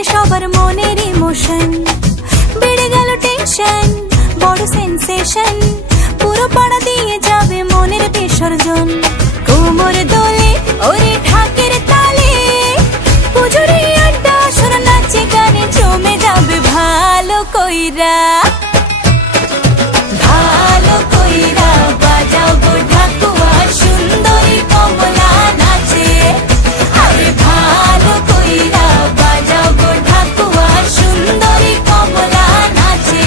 এসে সবার মনের ইমোশন বেড়ে গেল টেনশন বড় সেন্সেশন পুরো পাড়া দিয়ে যাবে মনের বিসর্জন কোমর দোলে ওরে ঢাকের তালে পুজোর আড্ডা আসর নাচে গানে জমে যাবে ভালো কইরা বাজাও গো ঢাকুয়া সুন্দরী কমলা নাচে আরে ভালো কইরা বাজাও গো ঢাকুয়া সুন্দরী কমলা নাচে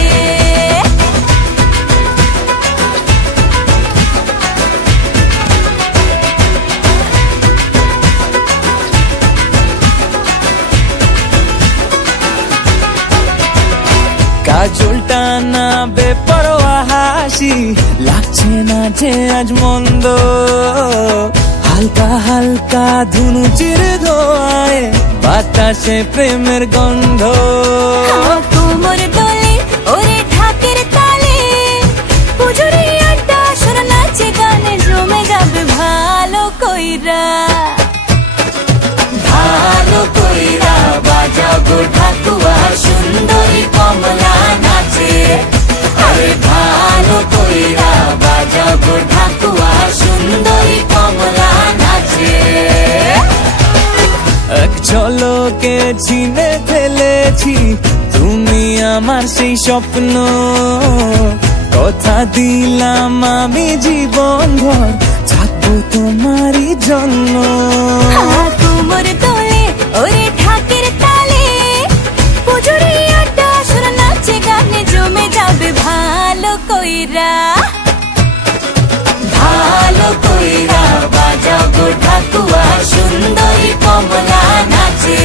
কাজলটা না বেপরোয়া হাসি লাগছে না যে আজ মন্দ হালকা হালকা ধুনুচির ধোয়ায় বাতাসে প্রেমের গন্ধ কোমর দোলে ওরে ঢাকের তালে পুজোর আড্ডা আসর নাচে গানে জমে যাবে ভালো কইরা বাজাও গো ঢাকুয়া সুন্দরী কমলা নাচে আরে ভালো কইরা বাজাও গো ঢাকুয়া সুন্দরী কমলা নাচে এক ঝলকে চিনে ফেলেছি তুমি আমার সেই স্বপ্ন কথা দিলাম আমি জীবন ভর থাকবো তোমারই জন্য কোমর দোলে ওরে ঢাকের তালে পুজোর আড্ডা আসর নাচে গানে জমে যাবে ভালো কইরা বাজাও গো ঢাকুয়া সুন্দরী কমলা নাচে।